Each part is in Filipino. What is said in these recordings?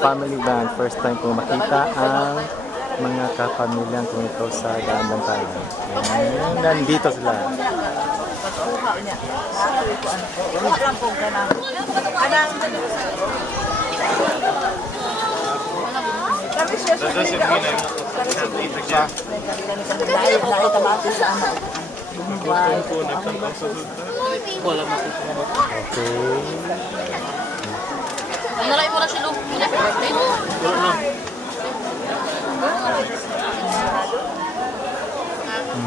family band. First time ko makita ang mga kapamilyang kung ito sa Daandang Kalan. Nandito sila. Okay. Nalay mo na siya, Lu.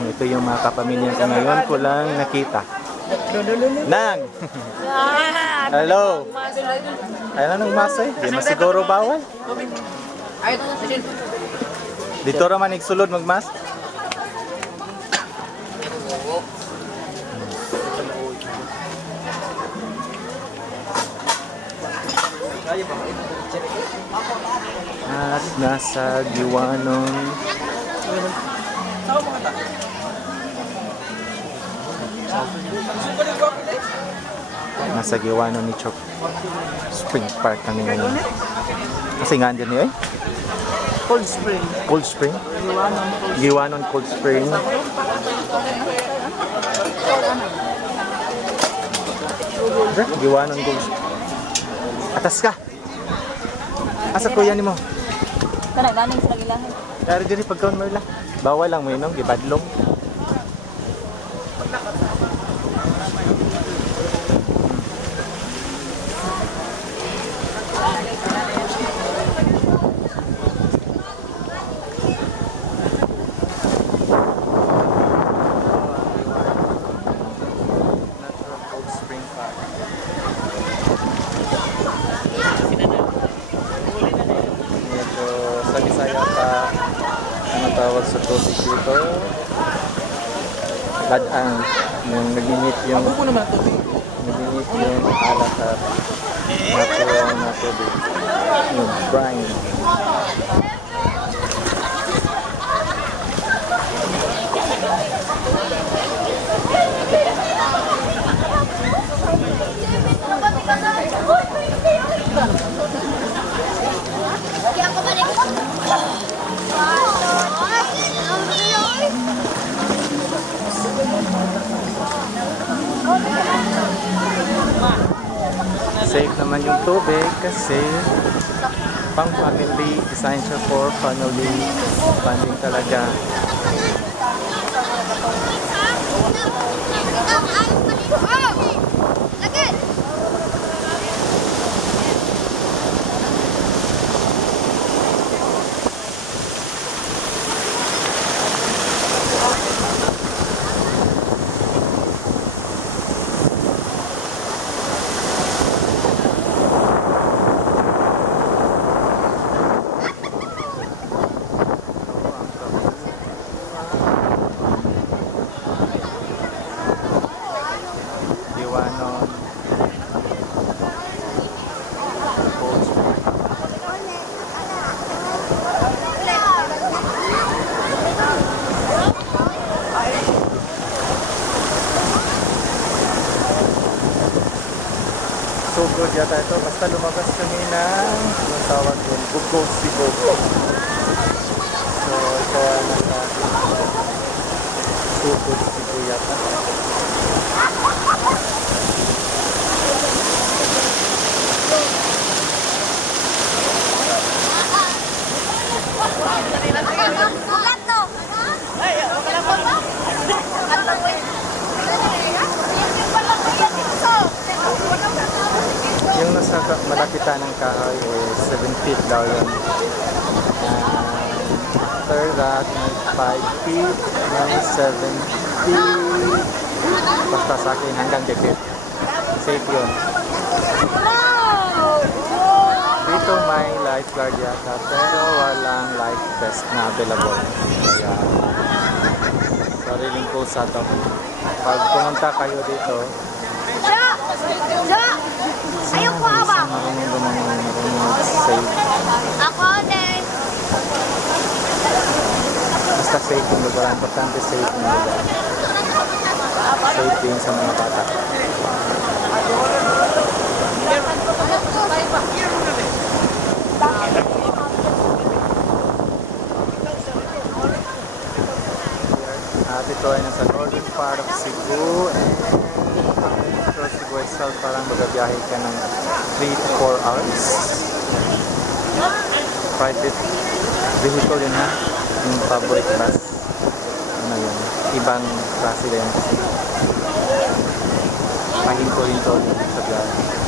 Ito yung mga kapamilya ko ngayon ko lang nakita. Nang! Hello! Ay na nang masay? Di masiguro bawal? Dito raman igsulod magmas? At nasa Giwanon ni Chok Spring Park kami ngayon. Kasi nga dyan niyo eh? Cold Spring. Cold Spring? Giwanon Cold Spring. Giwanon Cold Spring. Atas ka! Asa kuya ni mo? Kanang ganing sa ilahan. Dari diri pagkaon mo ila. Bawal lang mo inom, gibadlong. Sa Bisaya pa ano tawag sa tubig dito? Badang. Yung nag-init yung alat at natural na tubig. Yung brine. Safe naman yung tubig kasi pang family, design siya for family bonding talaga. So good yata ito. Basta lumabas kami ng yung tawag yun, Bugog Sibog. So ito ay nasa Bugog Sibog yata. Yung nasa malapitan ng kahoy is 7 feet daw yun. After that, may 5 feet, may 7 feet. Basta sa akin hanggang dikit. Safe yun. Dito may lifeguard yata pero walang life vest na available. Kaya sariling kusa to. Pag pumunta kayo dito, Ayoko abang. marunong safe. Ako din. Basta safe yung lugar. Importante safe yung lugar. Safe din sa mga bata. part of Cebu, and from Cebu itself parang magabiyahe ka ng 3 to 4 hours. Private vehicle yun ha, yung public bus. Ano yun, ibang klase din kasi pahinto-hinto yun sa biyahe.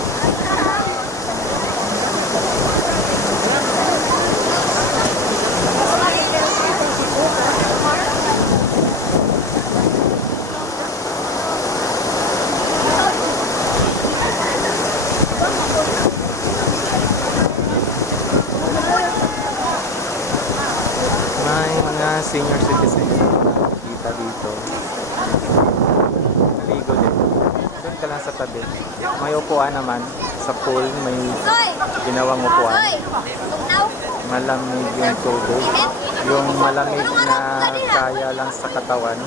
May mga senior citizen na kita dito. Naligo din. Doon ka lang sa tabi. May upuan naman. Sa pool may ginawang upuan. Malamig yung tubig. Yung malamig na kaya lang sa katawan.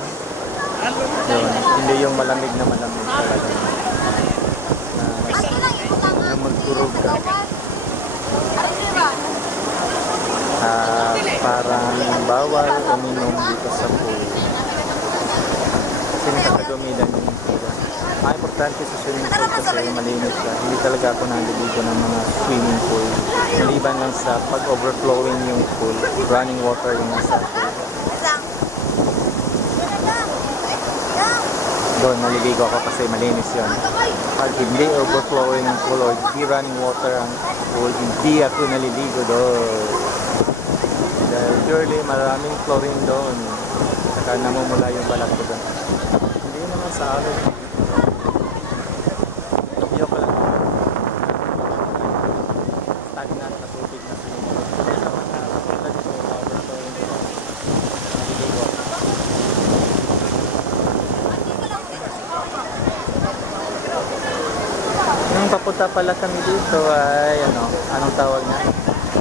Yun. Hindi yung malamig na malamig talaga. Na magturog ka. Parang bawal uminom dito sa pool kasi nakakadumi lang yung pool. Ang importante sa swimming pool kasi malinis siya. Hindi talaga ako naliligo ng mga swimming pool maliban lang sa pag overflowing yung pool, running water yung nasa pool. Doon naliligo ako kasi malinis yun. Pag hindi overflowing ang pool or hindi running water ang pool, hindi ako naliligo doon. Dahil purely maraming chlorine doon. Saka namumula yung balat ko doon. Hindi naman sa amin. Iyo ko lang. Stagnant na tubig na sinunod. Hindi naman na tulad ito. Naliligo. Nung papunta pala kami dito ay anong tawag niya?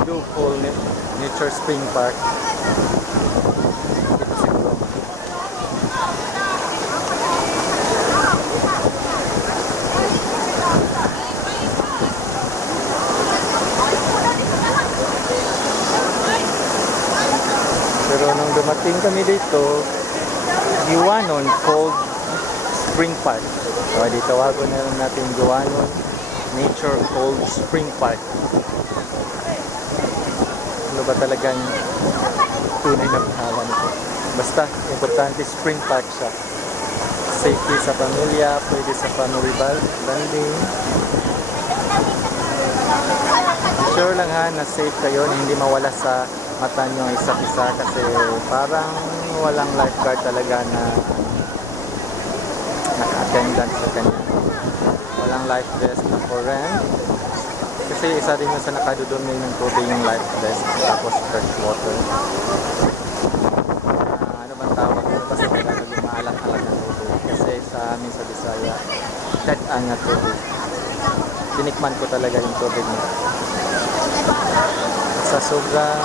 Blue Pool Nature Spring Park. Dito siguro. Pero nung dumating kami dito, Guanon Cold Spring Park. So, dito tawagan na lang natin Guanon Nature Cold Spring Park. Ano ba talagang tunay na pangalan nito? Basta, importante spring park siya. Safety sa pamilya, pwede sa family bonding. Sure lang ha, na safe kayo, na hindi mawala sa mata nyo isa't isa kasi parang walang lifeguard talaga na naka-attendance sa kanya. Walang life vest na for rent. Kasi isa din yun sa nakadudumi ng tubig yung life vest tapos fresh water. Ano bang tawag ko? Basta talaga yung maalat-alat na tubig. Kasi sa amin sa Bisaya, tag-ang na tubig. Tinikman ko talaga yung tubig niya. Sa sobrang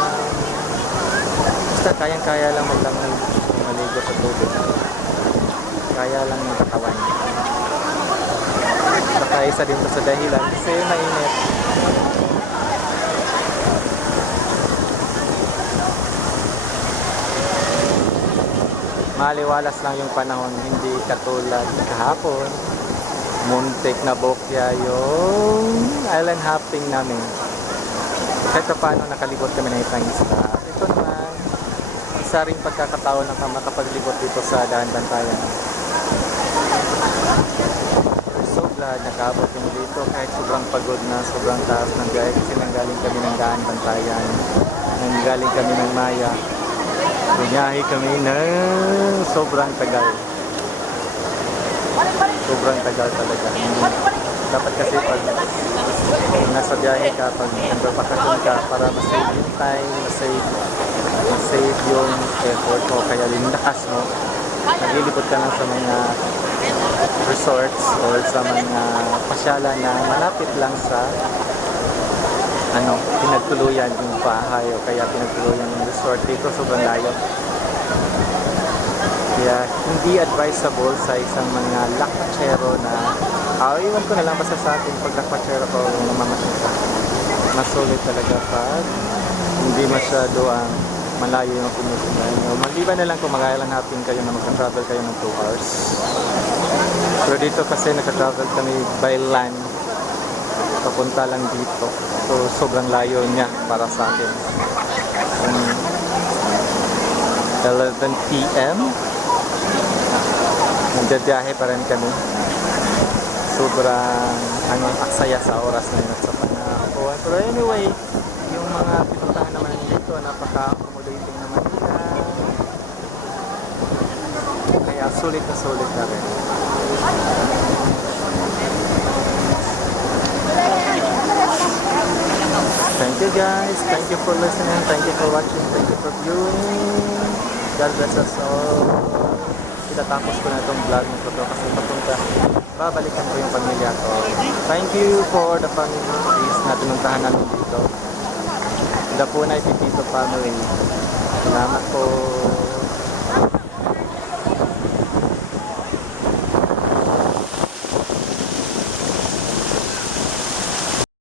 basta kayang-kaya lang maligo sa tubig. Kaya lang yung katawan. Baka isa din to sa dahilan kasi mainit. Maliwalas lang yung panahon, hindi katulad kahapon. Muntik na bokya yung island hopping namin. Kahit pa paano nakalibot kami ng isang isla. Ito naman, isa ring pagkakataon na makapaglibot dito sa Daan Bantayan. We're so glad nakaabot kami dito kahit sobrang pagod na, sobrang taas ng biyahe kasi nanggaling kami ng Daan Bantayan. Nanggaling kami ng Maya. Bumiyahe kami ng sobrang tagal. Sobrang tagal talaga. Dapat kasi pag nasa biyahe ka, pag nagbabakasyon ka para masave yung time, masave yung effort mo, kaya linlakas mo. Naglilibot ka lang sa mga resorts or sa mga pasyalan na malapit lang sa pinagtuluyan yung bahay o kaya pinagtuluyan yung resort. Dito sobrang layo. Kaya hindi advisable sa isang mga lakpatsero na iwan ko na lang basta sa atin pag lakpatsero ko namamasyon ka. Mas solid talaga pag hindi masyado ang malayo yung pinupuntahan nyo. Maliban na lang kung mag-island kayo na mag-travel kayo ng 2 hours. Pero dito kasi nag-travel kami by land. Papunta lang dito. So sobrang layo niya para sa akin. 11 PM. Nagbiyahe pa rin kami. Sobrang aksaya sa oras na yun at sa pangakuan. Pero anyway, yung mga pinuntahan naman dito, napaka-accommodating naman nila. Kaya sulit na rin. Thank you guys. Thank you for listening. Thank you for watching. Thank you for viewing. God bless us all. Itatapos ko na itong vlog nito kasi babalikan ko yung pamilya ko. Thank you for the families na pinuntahan namin dito. The Punay Pitito family. Salamat po.